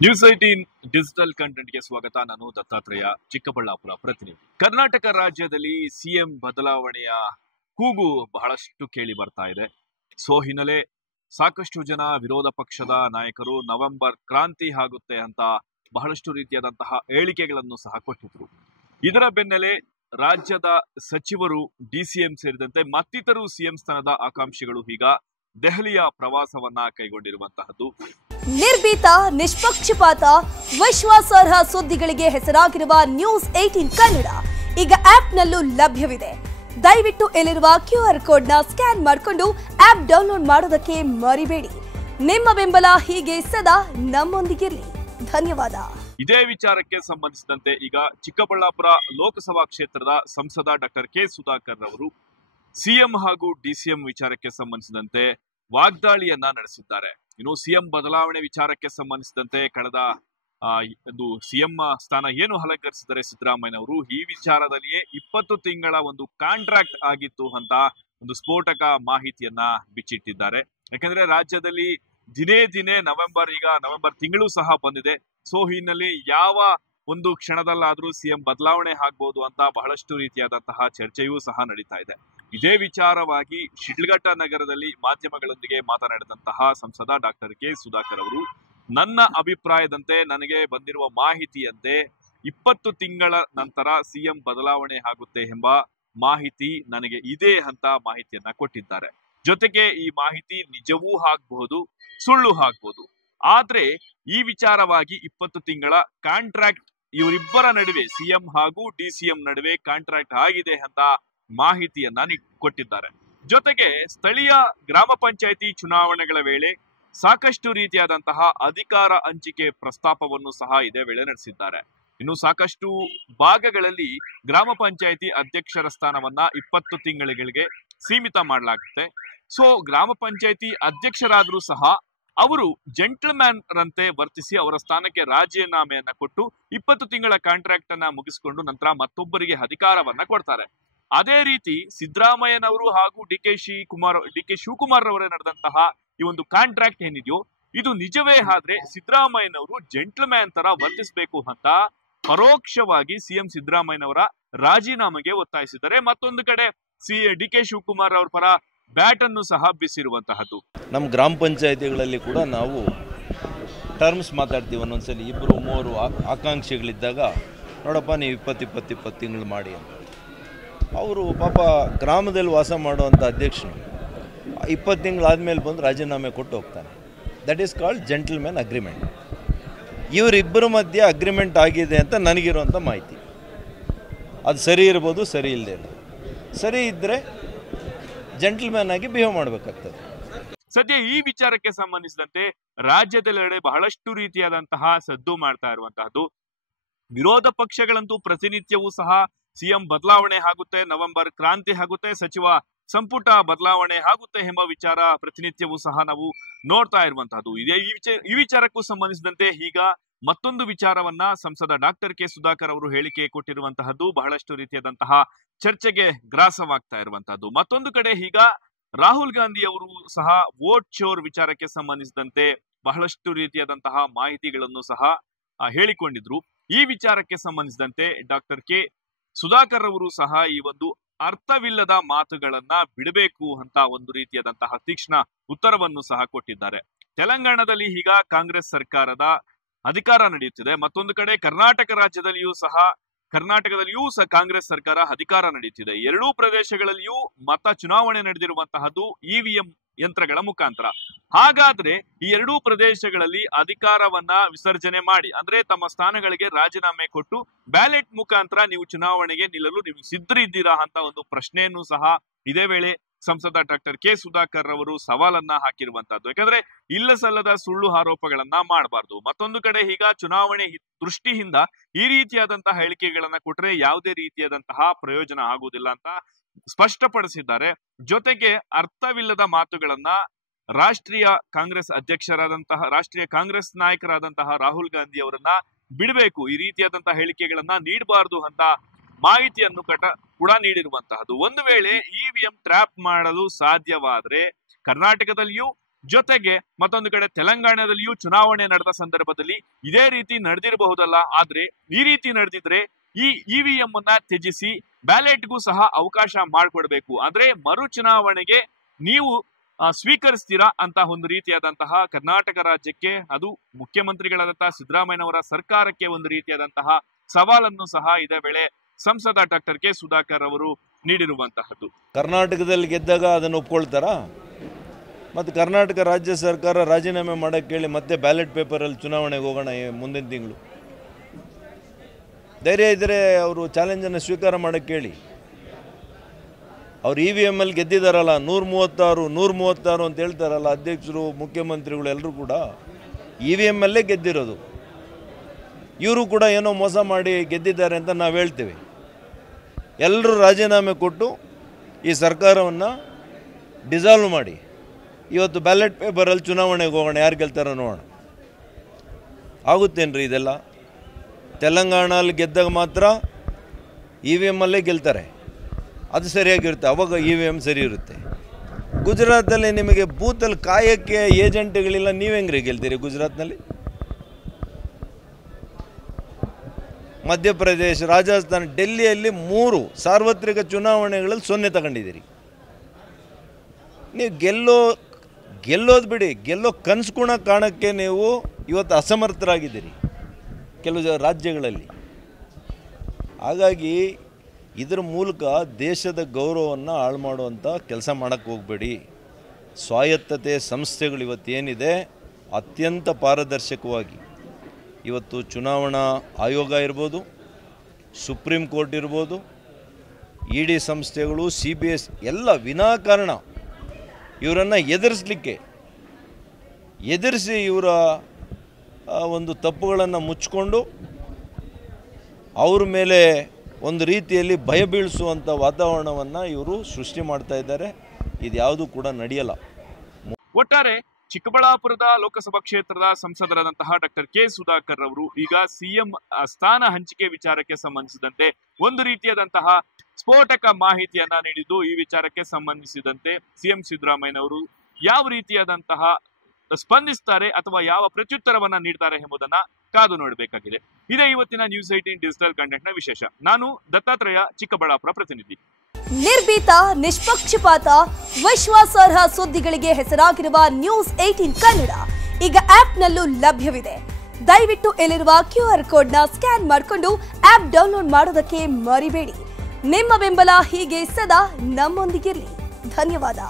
News 18 digital ಕಂಟೆಂಟ್ಗೆ ಸ್ವಾಗತ. ನಾನು ದತ್ತಾತ್ರೇಯ, ಚಿಕ್ಕಬಳ್ಳಾಪುರ ಪ್ರತಿನಿಧಿ. ಕರ್ನಾಟಕ ರಾಜ್ಯದಲ್ಲಿ ಸಿಎಂ ಬದಲಾವಣೆಯ ಕೂಗು ಬಹಳಷ್ಟು ಕೇಳಿ ಬರ್ತಾ ಇದೆ. ಹಿನ್ನೆಲೆ ಸಾಕಷ್ಟು ಜನ ವಿರೋಧ ಪಕ್ಷದ ನಾಯಕರು ನವೆಂಬರ್ ಕ್ರಾಂತಿ ಆಗುತ್ತೆ ಅಂತ ಬಹಳಷ್ಟು ರೀತಿಯಾದಂತಹ ಹೇಳಿಕೆಗಳನ್ನು ಸಹ ಕೊಟ್ಟಿದ್ರು. ಇದರ ಬೆನ್ನಲ್ಲೇ ರಾಜ್ಯದ ಸಚಿವರು, ಡಿಸಿಎಂ ಸೇರಿದಂತೆ ಮತ್ತಿತರು ಸಿಎಂ ಸ್ಥಾನದ ಆಕಾಂಕ್ಷಿಗಳು ಈಗ ದೆಹಲಿಯ ಪ್ರವಾಸವನ್ನ ಕೈಗೊಂಡಿರುವಂತಹದ್ದು. ನಿರ್ಭೀತ, ನಿಷ್ಪಕ್ಷಪಾತ, ವಿಶ್ವಾಸಾರ್ಹ ಸುದ್ದಿಗಳಿಗೆ ಹೆಸರಾಗಿರುವ ನ್ಯೂಸ್ 18 ಕನ್ನಡ ಈಗ ಆಪ್ನಲ್ಲೂ ಲಭ್ಯವಿದೆ. ದಯವಿಟ್ಟು ಇಲ್ಲಿರುವ QR ಕೋಡ್ನ ಸ್ಕ್ಯಾನ್ ಮಾಡಿಕೊಂಡು ಆಪ್ ಡೌನ್ಲೋಡ್ ಮಾಡೋದಕ್ಕೆ ಮರಿಬೇಡಿ. ನಿಮ್ಮ ಬೆಂಬಲ ಹೀಗೆ ಸದಾ ನಮ್ಮೊಂದಿಗಿರಲಿ. ಧನ್ಯವಾದ. ಇದೇ ವಿಚಾರಕ್ಕೆ ಸಂಬಂಧಿಸಿದಂತೆ ಈಗ ಚಿಕ್ಕಬಳ್ಳಾಪುರ ಲೋಕಸಭಾ ಕ್ಷೇತ್ರದ ಸಂಸದ ಡಾಕ್ಟರ್ ಕೆ ಸುಧಾಕರ್ ಅವರು ಸಿಎಂ ಹಾಗೂ ಡಿಸಿಎಂ ವಿಚಾರಕ್ಕೆ ಸಂಬಂಧಿಸಿದಂತೆ ವಾಗ್ದಾಳಿಯನ್ನ ನಡೆಸಿದ್ದಾರೆ. ಇನ್ನು ಸಿಎಂ ಬದಲಾವಣೆ ವಿಚಾರಕ್ಕೆ ಸಂಬಂಧಿಸಿದಂತೆ ಕಳೆದ ಸಿಎಂ ಸ್ಥಾನ ಏನು ಅಲಂಕರಿಸಿದರೆ ಸಿದ್ದರಾಮಯ್ಯನವರು, ಈ ವಿಚಾರದಲ್ಲಿಯೇ 20 ತಿಂಗಳ ಒಂದು ಕಾಂಟ್ರಾಕ್ಟ್ ಆಗಿತ್ತು ಅಂತ ಒಂದು ಸ್ಫೋಟಕ ಮಾಹಿತಿಯನ್ನ ಬಿಚ್ಚಿಟ್ಟಿದ್ದಾರೆ. ಯಾಕಂದ್ರೆ ರಾಜ್ಯದಲ್ಲಿ ದಿನೇ ದಿನೇ ನವೆಂಬರ್ ತಿಂಗಳು ಸಹ ಬಂದಿದೆ. ಹಿನ್ನೆಲೆ ಯಾವ ಒಂದು ಕ್ಷಣದಲ್ಲಾದ್ರೂ ಸಿಎಂ ಬದಲಾವಣೆ ಆಗ್ಬಹುದು ಅಂತ ಬಹಳಷ್ಟು ರೀತಿಯಾದಂತಹ ಚರ್ಚೆಯೂ ಸಹ ನಡೀತಾ ಇದೆ. ಇದೇ ವಿಚಾರವಾಗಿ ಶಿಡ್ಲಘಟ್ಟ ನಗರದಲ್ಲಿ ಮಾಧ್ಯಮಗಳೊಂದಿಗೆ ಮಾತನಾಡಿದಂತಹ ಸಂಸದ ಡಾಕ್ಟರ್ ಕೆ ಸುಧಾಕರ್ ಅವರು, ನನ್ನ ಅಭಿಪ್ರಾಯದಂತೆ, ನನಗೆ ಬಂದಿರುವ ಮಾಹಿತಿಯಂತೆ 20 ತಿಂಗಳ ನಂತರ ಸಿಎಂ ಬದಲಾವಣೆ ಆಗುತ್ತೆ ಎಂಬ ಮಾಹಿತಿ ನನಗೆ ಇದೆ ಅಂತ ಮಾಹಿತಿಯನ್ನ ಕೊಟ್ಟಿದ್ದಾರೆ. ಜೊತೆಗೆ ಈ ಮಾಹಿತಿ ನಿಜವೂ ಆಗ್ಬಹುದು, ಸುಳ್ಳು ಆಗ್ಬಹುದು. ಆದ್ರೆ ಈ ವಿಚಾರವಾಗಿ 20 ತಿಂಗಳ ಕಾಂಟ್ರಾಕ್ಟ್ ಇವರಿಬ್ಬರ ನಡುವೆ, ಸಿಎಂ ಹಾಗೂ ಡಿಸಿಎಂ ನಡುವೆ ಕಾಂಟ್ರಾಕ್ಟ್ ಆಗಿದೆ ಅಂತ ಮಾಹಿತಿಯನ್ನ ಕೊಟ್ಟಿದ್ದಾರೆ. ಜೊತೆಗೆ ಸ್ಥಳೀಯ ಗ್ರಾಮ ಪಂಚಾಯಿತಿ ಚುನಾವಣೆಗಳ ವೇಳೆ ಸಾಕಷ್ಟು ರೀತಿಯಾದಂತಹ ಅಧಿಕಾರ ಹಂಚಿಕೆ ಪ್ರಸ್ತಾಪವನ್ನು ಸಹ ಇದೇ ವೇಳೆ ನಡೆಸಿದ್ದಾರೆ. ಇನ್ನು ಸಾಕಷ್ಟು ಭಾಗಗಳಲ್ಲಿ ಗ್ರಾಮ ಪಂಚಾಯಿತಿ ಅಧ್ಯಕ್ಷರ ಸ್ಥಾನವನ್ನ 20 ತಿಂಗಳಿಗೆ ಸೀಮಿತ ಮಾಡಲಾಗುತ್ತೆ. ಗ್ರಾಮ ಪಂಚಾಯಿತಿ ಅಧ್ಯಕ್ಷರಾದ್ರೂ ಸಹ ಅವರು ಜೆಂಟಲ್ಮ್ಯಾನ್ ರಂತೆ ವರ್ತಿಸಿ ಅವರ ಸ್ಥಾನಕ್ಕೆ ರಾಜೀನಾಮೆಯನ್ನ ಕೊಟ್ಟು 20 ತಿಂಗಳ ಕಾಂಟ್ರಾಕ್ಟ್ ಅನ್ನ ಮುಗಿಸಿಕೊಂಡು ನಂತರ ಮತ್ತೊಬ್ಬರಿಗೆ ಅಧಿಕಾರವನ್ನ ಕೊಡ್ತಾರೆ. ಅದೇ ರೀತಿ ಸಿದ್ದರಾಮಯ್ಯನವರು ಹಾಗೂ ಡಿ ಕೆ ಶಿವಕುಮಾರ್ ಅವರೇ ನಡೆದಂತಹ ಈ ಒಂದು ಕಾಂಟ್ರಾಕ್ಟ್ ಏನಿದೆಯೋ, ಇದು ನಿಜವೇ ಆದ್ರೆ ಸಿದ್ದರಾಮಯ್ಯನವರು ಜೆಂಟಲ್ಮ್ಯಾನ್ ತರ ವರ್ತಿಸಬೇಕು ಅಂತ ಪರೋಕ್ಷವಾಗಿ ಸಿಎಂ ಸಿದ್ದರಾಮಯ್ಯನವರ ರಾಜೀನಾಮೆಗೆ ಒತ್ತಾಯಿಸಿದ್ದಾರೆ. ಮತ್ತೊಂದು ಕಡೆ ಡಿ ಕೆ ಶಿವಕುಮಾರ್ ಅವರ ಪರ ಬ್ಯಾಟ್ ಅನ್ನು ಸಹ ಬೀಸಿರುವಂತಹದ್ದು. ನಮ್ಮ ಗ್ರಾಮ ಪಂಚಾಯಿತಿಗಳಲ್ಲಿ ಕೂಡ ನಾವು ಟರ್ಮ್ಸ್ ಮಾತಾಡ್ತೀವಿ. ಒಂದೊಂದ್ಸಲಿ 2-3 ಆಕಾಂಕ್ಷಿಗಳಿದ್ದಾಗ, ನೋಡಪ್ಪ ನೀವು 20 ತಿಂಗಳು ಮಾಡಿ ಅಂತ. ಅವರು ಪಾಪ ಗ್ರಾಮದಲ್ಲಿ ವಾಸ ಮಾಡುವಂಥ ಅಧ್ಯಕ್ಷನು 20 ತಿಂಗಳಾದಮೇಲೆ ಬಂದು ರಾಜೀನಾಮೆ ಕೊಟ್ಟು ಹೋಗ್ತಾನೆ. That is called gentleman agreement. ಇವರಿಬ್ಬರ ಮಧ್ಯೆ ಅಗ್ರಿಮೆಂಟ್ ಆಗಿದೆ ಅಂತ ನನಗಿರುವಂಥ ಮಾಹಿತಿ. ಅದು ಸರಿ ಇರ್ಬೋದು, ಸರಿ ಇಲ್ಲದೆ ಇರ್ಬೋದು. ಸರಿ ಇದ್ದರೆ ಜೆಂಟಲ್ಮ್ಯಾನ್ ಆಗಿ ಬಿಹೇವ್ ಮಾಡಬೇಕಾಗ್ತದೆ. ಸದ್ಯ ಈ ವಿಚಾರಕ್ಕೆ ಸಂಬಂಧಿಸಿದಂತೆ ರಾಜ್ಯದೆಲ್ಲೆಡೆ ಬಹಳಷ್ಟು ರೀತಿಯಾದಂತಹ ಸದ್ದು ಮಾಡ್ತಾ ಇರುವಂತಹದ್ದು. ವಿರೋಧ ಪಕ್ಷಗಳಂತೂ ಪ್ರತಿನಿತ್ಯವೂ ಸಹ ಸಿಎಂ ಬದಲಾವಣೆ ಆಗುತ್ತೆ, ನವೆಂಬರ್ ಕ್ರಾಂತಿ ಆಗುತ್ತೆ, ಸಚಿವ ಸಂಪುಟ ಬದಲಾವಣೆ ಆಗುತ್ತೆ ಎಂಬ ವಿಚಾರ ಪ್ರತಿನಿತ್ಯವೂ ಸಹ ನಾವು ನೋಡ್ತಾ ಇರುವಂತಹದ್ದು. ಈ ವಿಚಾರಕ್ಕೂ ಸಂಬಂಧಿಸಿದಂತೆ ಈಗ ಮತ್ತೊಂದು ವಿಚಾರವನ್ನ ಸಂಸದ ಡಾಕ್ಟರ್ ಕೆ ಸುಧಾಕರ್ ಅವರು ಹೇಳಿಕೆ ಕೊಟ್ಟಿರುವಂತಹದ್ದು ಬಹಳಷ್ಟು ರೀತಿಯಾದಂತಹ ಚರ್ಚೆಗೆ ಗ್ರಾಸವಾಗ್ತಾ ಇರುವಂತಹದ್ದು. ಮತ್ತೊಂದು ಕಡೆ ಈಗ ರಾಹುಲ್ ಗಾಂಧಿ ಅವರು ಸಹ ವೋಟ್ ಶೋರ್ ವಿಚಾರಕ್ಕೆ ಸಂಬಂಧಿಸಿದಂತೆ ಬಹಳಷ್ಟು ರೀತಿಯಾದಂತಹ ಮಾಹಿತಿಗಳನ್ನು ಸಹ ಹೇಳಿಕೊಂಡಿದ್ರು. ಈ ವಿಚಾರಕ್ಕೆ ಸಂಬಂಧಿಸಿದಂತೆ ಡಾಕ್ಟರ್ ಕೆ ಸುಧಾಕರ್ ಅವರು ಸಹ ಈ ಒಂದು ಅರ್ಥವಿಲ್ಲದ ಮಾತುಗಳನ್ನ ಬಿಡಬೇಕು ಅಂತ ಒಂದು ರೀತಿಯಾದಂತಹ ತೀಕ್ಷ್ಣ ಉತ್ತರವನ್ನು ಸಹ ಕೊಟ್ಟಿದ್ದಾರೆ. ತೆಲಂಗಾಣದಲ್ಲಿ ಈಗ ಕಾಂಗ್ರೆಸ್ ಸರ್ಕಾರದ ಅಧಿಕಾರ ನಡೆಯುತ್ತಿದೆ. ಮತ್ತೊಂದು ಕಡೆ ಕರ್ನಾಟಕದಲ್ಲಿಯೂ ಸಹ ಕಾಂಗ್ರೆಸ್ ಸರ್ಕಾರ ಅಧಿಕಾರ ನಡೆಯುತ್ತಿದೆ. ಎರಡೂ ಪ್ರದೇಶಗಳಲ್ಲಿಯೂ ಮತ ಚುನಾವಣೆ ನಡೆದಿರುವಂತಹದ್ದು ಇವಿಎಂ ಯಂತ್ರಗಳ ಮುಖಾಂತರ. ಹಾಗಾದ್ರೆ ಈ ಎರಡೂ ಪ್ರದೇಶಗಳಲ್ಲಿ ಅಧಿಕಾರವನ್ನ ವಿಸರ್ಜನೆ ಮಾಡಿ, ಅಂದ್ರೆ ತಮ್ಮ ಸ್ಥಾನಗಳಿಗೆ ರಾಜೀನಾಮೆ ಕೊಟ್ಟು ಬ್ಯಾಲೆಟ್ ಮುಖಾಂತರ ನೀವು ಚುನಾವಣೆಗೆ ನಿಲ್ಲಲು ನೀವು ಸಿದ್ಧರಿದ್ದೀರಾ ಅಂತ ಒಂದು ಪ್ರಶ್ನೆಯನ್ನು ಸಹ ಇದೇ ವೇಳೆ ಸಂಸದ ಡಾಕ್ಟರ್ ಕೆ ಸುಧಾಕರ್ ಅವರು ಸವಾಲನ್ನ ಹಾಕಿರುವಂತಹದ್ದು. ಯಾಕಂದ್ರೆ ಇಲ್ಲ ಸಲ್ಲದ ಸುಳ್ಳು ಆರೋಪಗಳನ್ನ ಮಾಡಬಾರ್ದು. ಮತ್ತೊಂದು ಕಡೆ ಈಗ ಚುನಾವಣೆ ದೃಷ್ಟಿಯಿಂದ ಈ ರೀತಿಯಾದಂತಹ ಹೇಳಿಕೆಗಳನ್ನ ಕೊಟ್ರೆ ಯಾವುದೇ ರೀತಿಯಾದಂತಹ ಪ್ರಯೋಜನ ಆಗುವುದಿಲ್ಲ ಅಂತ ಸ್ಪಷ್ಟಪಡಿಸಿದ್ದಾರೆ. ಜೊತೆಗೆ ಅರ್ಥವಿಲ್ಲದ ಮಾತುಗಳನ್ನ ರಾಷ್ಟ್ರೀಯ ಕಾಂಗ್ರೆಸ್ ನಾಯಕರಾದಂತಹ ರಾಹುಲ್ ಗಾಂಧಿ ಅವರನ್ನ ಬಿಡಬೇಕು, ಈ ರೀತಿಯಾದಂತಹ ಹೇಳಿಕೆಗಳನ್ನ ನೀಡಬಾರದು ಅಂತ ಮಾಹಿತಿಯನ್ನು ಕೂಡ ನೀಡಿರುವಂತಹದ್ದು. ಒಂದು ವೇಳೆ ಇವಿಎಂ ಟ್ರ್ಯಾಪ್ ಮಾಡಲು ಸಾಧ್ಯವಾದ್ರೆ ಕರ್ನಾಟಕದಲ್ಲಿಯೂ ಜೊತೆಗೆ ಮತ್ತೊಂದು ಕಡೆ ತೆಲಂಗಾಣದಲ್ಲಿಯೂ ಚುನಾವಣೆ ನಡೆದ ಸಂದರ್ಭದಲ್ಲಿ ಇದೇ ರೀತಿ ನಡೆದಿರಬಹುದಲ್ಲ. ಆದ್ರೆ ಈ ರೀತಿ ನಡೆದಿದ್ರೆ ಈ ಇವಿಎಂ ಅನ್ನ ತ್ಯಜಿಸಿ ಬ್ಯಾಲೆಟ್ಗೂ ಸಹ ಅವಕಾಶ ಮಾಡಿಕೊಡ್ಬೇಕು. ಅಂದ್ರೆ ಮರು ಚುನಾವಣೆಗೆ ನೀವು ಸ್ವೀಕರಿಸ್ತೀರಾ ಅಂತ ಒಂದು ರೀತಿಯಾದಂತಹ ಕರ್ನಾಟಕ ರಾಜ್ಯಕ್ಕೆ, ಅದು ಮುಖ್ಯಮಂತ್ರಿಗಳಾದಂತಹ ಸಿದ್ದರಾಮಯ್ಯನವರ ಸರ್ಕಾರಕ್ಕೆ ಒಂದು ರೀತಿಯಾದಂತಹ ಸವಾಲನ್ನು ಸಹ ಇದೇ ವೇಳೆ ಸಂಸದ ಡಾಕ್ಟರ್ ಕೆ ಸುಧಾಕರ್ ಅವರು ನೀಡಿರುವಂತಹದ್ದು. ಕರ್ನಾಟಕದಲ್ಲಿ ಗೆದ್ದಾಗ ಅದನ್ನು ಒಪ್ಕೊಳ್ತಾರಾ? ಮತ್ತು ಕರ್ನಾಟಕ ರಾಜ್ಯ ಸರ್ಕಾರ ರಾಜೀನಾಮೆ ಮಾಡೋಕ್ಕೆ ಹೇಳಿ ಮತ್ತೆ ಬ್ಯಾಲೆಟ್ ಪೇಪರಲ್ಲಿ ಚುನಾವಣೆಗೆ ಹೋಗೋಣ ಮುಂದಿನ ತಿಂಗಳು. ಧೈರ್ಯ ಇದ್ದರೆ ಅವರು ಚಾಲೆಂಜನ್ನು ಸ್ವೀಕಾರ ಮಾಡೋಕ್ಕೆ ಹೇಳಿ. ಅವ್ರು EVM ಅಲ್ಲಿ ಗೆದ್ದಿದ್ದಾರಲ್ಲ, 136 ಅಂತ ಹೇಳ್ತಾರಲ್ಲ ಅಧ್ಯಕ್ಷರು, ಮುಖ್ಯಮಂತ್ರಿಗಳು ಎಲ್ಲರೂ ಕೂಡ EVM ಅಲ್ಲೇ ಗೆದ್ದಿರೋದು. ಇವರು ಕೂಡ ಏನೋ ಮೋಸ ಮಾಡಿ ಗೆದ್ದಿದ್ದಾರೆ ಅಂತ ನಾವು ಹೇಳ್ತೀವಿ. ಎಲ್ಲರೂ ರಾಜೀನಾಮೆ ಕೊಟ್ಟು ಈ ಸರ್ಕಾರವನ್ನು ಡಿಸಾಲ್ವ್ ಮಾಡಿ ಇವತ್ತು ಬ್ಯಾಲೆಟ್ ಪೇಪರಲ್ಲಿ ಚುನಾವಣೆಗೆ ಹೋಗೋಣ, ಯಾರು ಗೆಲ್ತಾರೋ ನೋಡೋಣ. ಆಗುತ್ತೇನ್ರಿ ಇದೆಲ್ಲ? ತೆಲಂಗಾಣಲ್ಲಿ ಗೆದ್ದಾಗ ಮಾತ್ರ EVM ಅಲ್ಲೇ ಗೆಲ್ತಾರೆ, ಅದು ಸರಿಯಾಗಿರುತ್ತೆ, ಅವಾಗ EVM ಸರಿ ಇರುತ್ತೆ. ಗುಜರಾತಲ್ಲಿ ನಿಮಗೆ ಬೂತಲ್ಲಿ ಕಾಯೋಕ್ಕೆ ಏಜೆಂಟ್ಗಳಿಲ್ಲ, ನೀವು ಹೆಂಗ್ರಿ ಗೆಲ್ತೀರಿ ಗುಜರಾತ್ನಲ್ಲಿ? ಮಧ್ಯಪ್ರದೇಶ, ರಾಜಸ್ಥಾನ, ಡೆಲ್ಲಿಯಲ್ಲಿ 3 ಸಾರ್ವತ್ರಿಕ ಚುನಾವಣೆಗಳಲ್ಲಿ 0 ತಗೊಂಡಿದ್ದೀರಿ. ನೀವು ಗೆಲ್ಲೋದು ಬಿಡಿ, ಗೆಲ್ಲೋ ಕನಸು ಕಾಣಕ್ಕೆ ನೀವು ಇವತ್ತು ಅಸಮರ್ಥರಾಗಿದ್ದೀರಿ ಕೆಲವು ರಾಜ್ಯಗಳಲ್ಲಿ. ಹಾಗಾಗಿ ಇದರ ಮೂಲಕ ದೇಶದ ಗೌರವವನ್ನು ಹಾಳು ಮಾಡುವಂಥ ಕೆಲಸ ಮಾಡೋಕ್ಕೆ ಹೋಗಬೇಡಿ. ಸ್ವಾಯತ್ತತೆ ಸಂಸ್ಥೆಗಳು ಇವತ್ತೇನಿದೆ ಅತ್ಯಂತ ಪಾರದರ್ಶಕವಾಗಿ ಇವತ್ತು ಚುನಾವಣಾ ಆಯೋಗ ಇರ್ಬೋದು, ಸುಪ್ರೀಂ ಕೋರ್ಟ್ ಇರ್ಬೋದು, ED ಸಂಸ್ಥೆಗಳು, CBS ಎಲ್ಲ ವಿನಾಕಾರಣ ಇವರನ್ನು ಎದುರಿಸಿ ಇವರ ಒಂದು ತಪ್ಪುಗಳನ್ನು ಮುಚ್ಚಿಕೊಂಡು ಅವ್ರ ಮೇಲೆ ಒಂದು ರೀತಿಯಲ್ಲಿ ಭಯ ಬೀಳಿಸುವಂಥ ವಾತಾವರಣವನ್ನು ಇವರು ಸೃಷ್ಟಿ ಮಾಡ್ತಾ ಇದ್ದಾರೆ. ಇದು ಯಾವುದೂ ಕೂಡ ನಡೆಯಲ್ಲ. ಒಟ್ಟಾರೆ ಚಿಕ್ಕಬಳ್ಳಾಪುರದ ಲೋಕಸಭಾ ಕ್ಷೇತ್ರದ ಸಂಸದರಾದಂತಹ ಡಾಕ್ಟರ್ ಕೆ ಸುಧಾಕರ್ ಅವರು ಈಗ CM ಸ್ಥಾನ ಹಂಚಿಕೆ ವಿಚಾರಕ್ಕೆ ಸಂಬಂಧಿಸಿದಂತೆ ಒಂದು ರೀತಿಯಾದಂತಹ ಸ್ಫೋಟಕ ಮಾಹಿತಿಯನ್ನ ನೀಡಿದ್ದು, ಈ ವಿಚಾರಕ್ಕೆ ಸಂಬಂಧಿಸಿದಂತೆ CM ಸಿದ್ದರಾಮಯ್ಯನವರು ಯಾವ ರೀತಿಯಾದಂತಹ ಸ್ಪಂದಿಸ್ತಾರೆ ಅಥವಾ ಯಾವ ಪ್ರತ್ಯುತ್ತರವನ್ನ ನೀಡ್ತಾರೆ ಎಂಬುದನ್ನ ಕಾದು ನೋಡಬೇಕಾಗಿದೆ. ಇದೇ ಇವತ್ತಿನ ನ್ಯೂಸ್ 18 ಡಿಜಿಟಲ್ ಕಂಟೆಂಟ್ ನ ವಿಶೇಷ. ನಾನು ದತ್ತಾತ್ರೇಯ, ಚಿಕ್ಕಬಳ್ಳಾಪುರ ಪ್ರತಿನಿಧಿ. ನಿರ್ಭೀತ, ನಿಷ್ಪಕ್ಷಪಾತ, ವಿಶ್ವಾಸಾರ್ಹ ಸುದ್ದಿಗಳಿಗೆ ಹೆಸರಾಗಿರುವ ನ್ಯೂಸ್ 18 ಕನ್ನಡ ಈಗ ಆಪ್ನಲ್ಲೂ ಲಭ್ಯವಿದೆ. ದಯವಿಟ್ಟು ಇಲ್ಲಿರುವ QR ಕೋಡ್ನ ಸ್ಕ್ಯಾನ್ ಮಾಡಿಕೊಂಡು ಆಪ್ ಡೌನ್ಲೋಡ್ ಮಾಡೋದಕ್ಕೆ ಮರಿಬೇಡಿ. ನಿಮ್ಮ ಬೆಂಬಲ ಹೀಗೆ ಸದಾ ನಮ್ಮೊಂದಿಗಿರಲಿ. ಧನ್ಯವಾದ.